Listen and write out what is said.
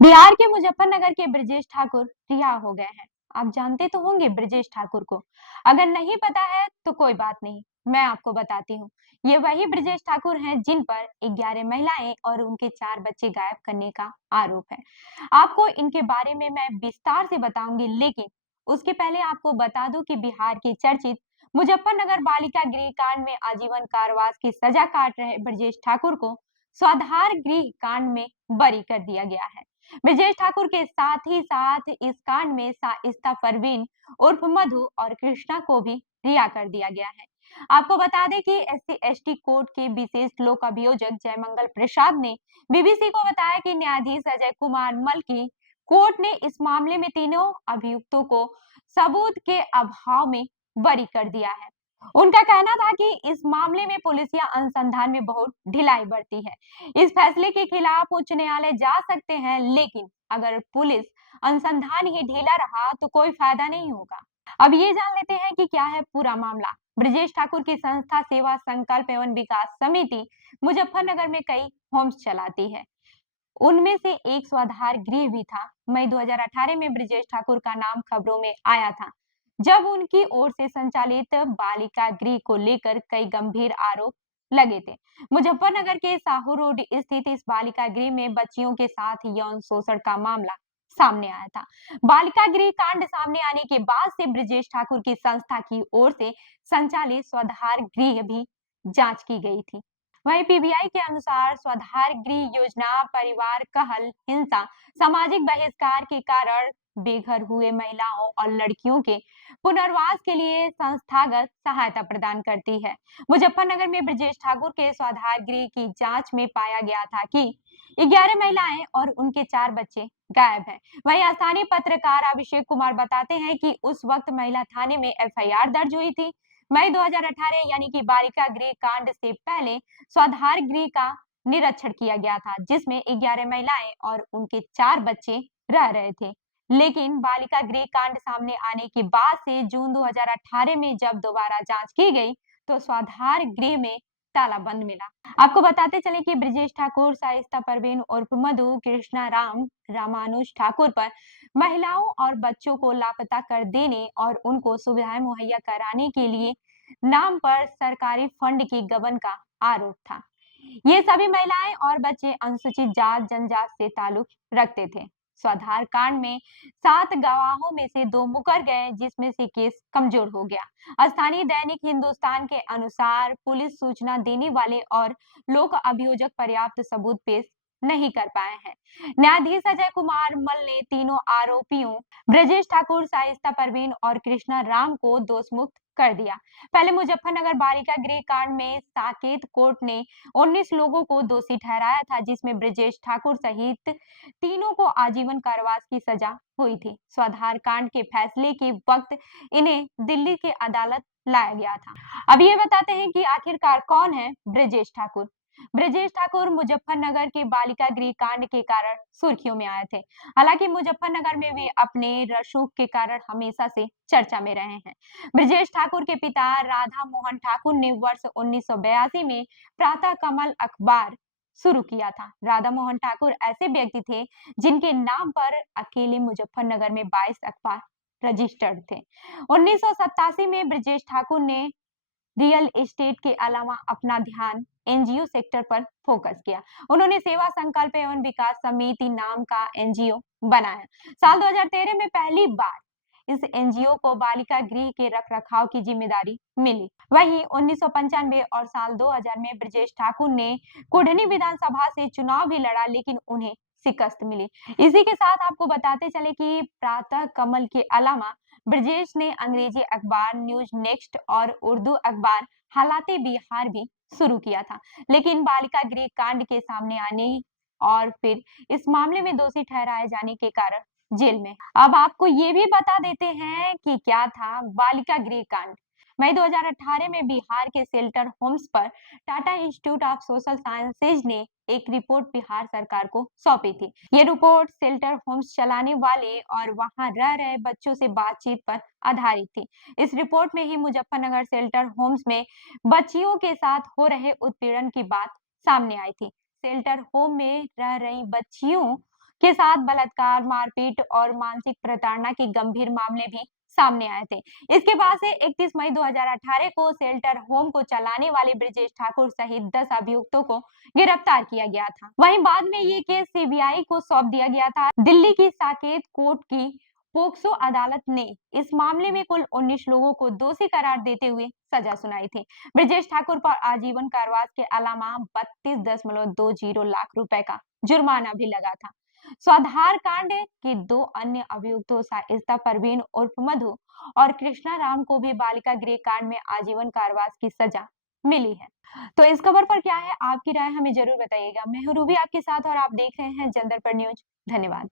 बिहार के मुजफ्फरनगर के ब्रजेश ठाकुर रिहा हो गए हैं। आप जानते तो होंगे ब्रजेश ठाकुर को। अगर नहीं पता है तो कोई बात नहीं, मैं आपको बताती हूँ। ये वही ब्रजेश ठाकुर हैं जिन पर 11 महिलाएं और उनके 4 बच्चे गायब करने का आरोप है। आपको इनके बारे में मैं विस्तार से बताऊंगी, लेकिन उसके पहले आपको बता दूं कि बिहार के चर्चित मुजफ्फरनगर बालिका गृह कांड में आजीवन कारावास की सजा काट रहे ब्रजेश ठाकुर को स्वाधार गृह कांड में बरी कर दिया गया है। ब्रजेश ठाकुर के साथ ही साथ इस कांड में शाइस्ता परवीन उर्फ मधु और कृष्णा को भी रिहा कर दिया गया है। आपको बता दें कि एससी एसटी कोर्ट के विशेष लोक अभियोजक जयमंगल प्रसाद ने बीबीसी को बताया कि न्यायाधीश अजय कुमार मल की कोर्ट ने इस मामले में तीनों अभियुक्तों को सबूत के अभाव में बरी कर दिया है। उनका कहना था कि इस मामले में पुलिसिया अनुसंधान में बहुत ढिलाई बरती है। इस फैसले के खिलाफ उच्च न्यायालय जा सकते हैं, लेकिन अगर पुलिस अनुसंधान ही ढीला रहा तो कोई फायदा नहीं होगा। अब ये जान लेते हैं कि क्या है पूरा मामला। ब्रजेश ठाकुर की संस्था सेवा संकल्प एवं विकास समिति मुजफ्फरनगर में कई होम्स चलाती है। उनमें से एक स्वाधार गृह भी था। मई 2018 में ब्रजेश ठाकुर का नाम खबरों में आया था, जब उनकी ओर से संचालित बालिका गृह को लेकर कई गंभीर आरोप लगे थे। मुजफ्फरनगर के साहू रोड स्थित इस बालिका गृह में बच्चियों के साथ यौन शोषण का मामला सामने आया था। बालिका गृह कांड सामने आने के बाद से ब्रजेश ठाकुर की संस्था की ओर से संचालित स्वाधार गृह भी जांच की गई थी। वहीं पीबीआई के अनुसार स्वाधार गृह योजना परिवार कहल हिंसा सामाजिक बहिष्कार के कारण बेघर हुए महिलाओं और लड़कियों के पुनर्वास के लिए संस्थागत सहायता प्रदान करती है। मुजफ्फरनगर में ब्रजेश ठाकुर के स्वाधार गृह की जांच में पाया गया था कि 11 महिलाएं और उनके 4 बच्चे गायब हैं। वहीं स्थानीय पत्रकार अभिषेक कुमार बताते हैं कि उस वक्त महिला थाने में एफआईआर दर्ज हुई थी। मई 2018 यानी कि बालिका गृह कांड से पहले स्वाधार गृह का निरीक्षण किया गया था, जिसमें 11 महिलाएं और उनके 4 बच्चे रह रहे थे। लेकिन बालिका गृह कांड सामने आने के बाद से जून 2018 में जब दोबारा जांच की गई तो स्वाधार गृह में ताला बंद मिला। आपको बताते चले कि ब्रजेश ठाकुर शाइस्ता परवीन उर्फ मधु कृष्णा राम रामानुज ठाकुर पर महिलाओं और बच्चों को लापता कर देने और उनको सुविधाएं मुहैया कराने के लिए नाम पर सरकारी फंड की गबन का आरोप था। ये सभी महिलाएं और बच्चे अनुसूचित जात जनजात से ताल्लुक रखते थे। स्वाधार कांड में 7 गवाहों में से 2 मुकर गए, जिसमें से केस कमजोर हो गया। स्थानीय दैनिक हिंदुस्तान के अनुसार पुलिस सूचना देने वाले और लोक अभियोजक पर्याप्त सबूत पेश नहीं कर पाए हैं। न्यायाधीश अजय कुमार मल ने तीनों आरोपियों ब्रजेश ठाकुर, शाइस्ता परवीन और कृष्णा राम को दोषमुक्त कर दिया। पहले मुजफ्फरनगर बालिका गृह कांड में साकेत कोर्ट ने 19 लोगों को दोषी ठहराया था, जिसमें ब्रजेश ठाकुर सहित तीनों को आजीवन कारावास की सजा हुई थी। स्वाधार कांड के फैसले के वक्त इन्हें दिल्ली के अदालत लाया गया था। अब ये बताते हैं कि आखिरकार कौन है ब्रजेश ठाकुर। ब्रजेश ठाकुर मुजफ्फरनगर के बालिका गृह कांड के कारण सुर्खियों में आए थे। हालांकि मुजफ्फरनगर में वे अपने रसूख के कारण हमेशा से चर्चा में रहे हैं। ब्रजेश ठाकुर के पिता राधा मोहन ठाकुर ने वर्ष 1982 में प्रातः कमल अखबार शुरू किया था। राधा मोहन ठाकुर ऐसे व्यक्ति थे जिनके नाम पर अकेले मुजफ्फरनगर में 22 अखबार रजिस्टर्ड थे। 1987 में ब्रजेश ठाकुर ने रियल एस्टेट के अलावा अपना ध्यान एनजीओ सेक्टर पर फोकस किया। उन्होंने सेवा संकल्प एवं विकास समिति नाम का एनजीओ बनाया। साल 2013 में पहली बार इस एनजीओ को बालिका गृह के रखरखाव की जिम्मेदारी मिली। वहीं 1995 और साल 2000 में ब्रजेश ठाकुर ने कुढ़नी विधानसभा से चुनाव भी लड़ा, लेकिन उन्हें शिकस्त मिली। इसी के साथ आपको बताते चले कि प्रातः कमल के अलावा ब्रजेश ने अंग्रेजी अखबार न्यूज नेक्स्ट और उर्दू अखबार हालाते बिहार भी शुरू किया था, लेकिन बालिका गृह कांड के सामने आने और फिर इस मामले में दोषी ठहराए जाने के कारण जेल में। अब आपको ये भी बता देते हैं कि क्या था बालिका गृह कांड। मई 2018 में बिहार के शेल्टर होम्स पर Tata institute of social sciences ने एक रिपोर्ट बिहार सरकार को सौंपी थी। ये रिपोर्ट शेल्टर होम्स चलाने वाले और वहां रह रहे बच्चों से बातचीत पर आधारित थी। इस रिपोर्ट में ही मुजफ्फरनगर शेल्टर होम्स में बच्चियों के साथ हो रहे उत्पीड़न की बात सामने आई थी। शेल्टर होम में रह रही बच्चियों के साथ बलात्कार, मारपीट और मानसिक प्रताड़ना के गंभीर मामले भी सामने आए थे। इसके बाद से 31 मई 2018 को शेल्टर होम को चलाने वाले ब्रजेश ठाकुर सहित 10 अभियुक्तों को गिरफ्तार किया गया था। वहीं बाद में ये केस सीबीआई को सौंप दिया गया था। दिल्ली की साकेत कोर्ट की पोक्सो अदालत ने इस मामले में कुल 19 लोगों को दोषी करार देते हुए सजा सुनाई थी। ब्रजेश ठाकुर पर आजीवन कारावास के अलावा 32.20 लाख रुपए का जुर्माना भी लगा था। स्वाधार कांड के 2 अन्य अभियुक्तों शाइस्ता परवीन उर्फ मधु और कृष्णा राम को भी बालिका गृह कांड में आजीवन कारावास की सजा मिली है। तो इस खबर पर क्या है आपकी राय, हमें जरूर बताइएगा। मैं हूं रूबी आपके साथ और आप देख रहे हैं जनदर्पण न्यूज। धन्यवाद।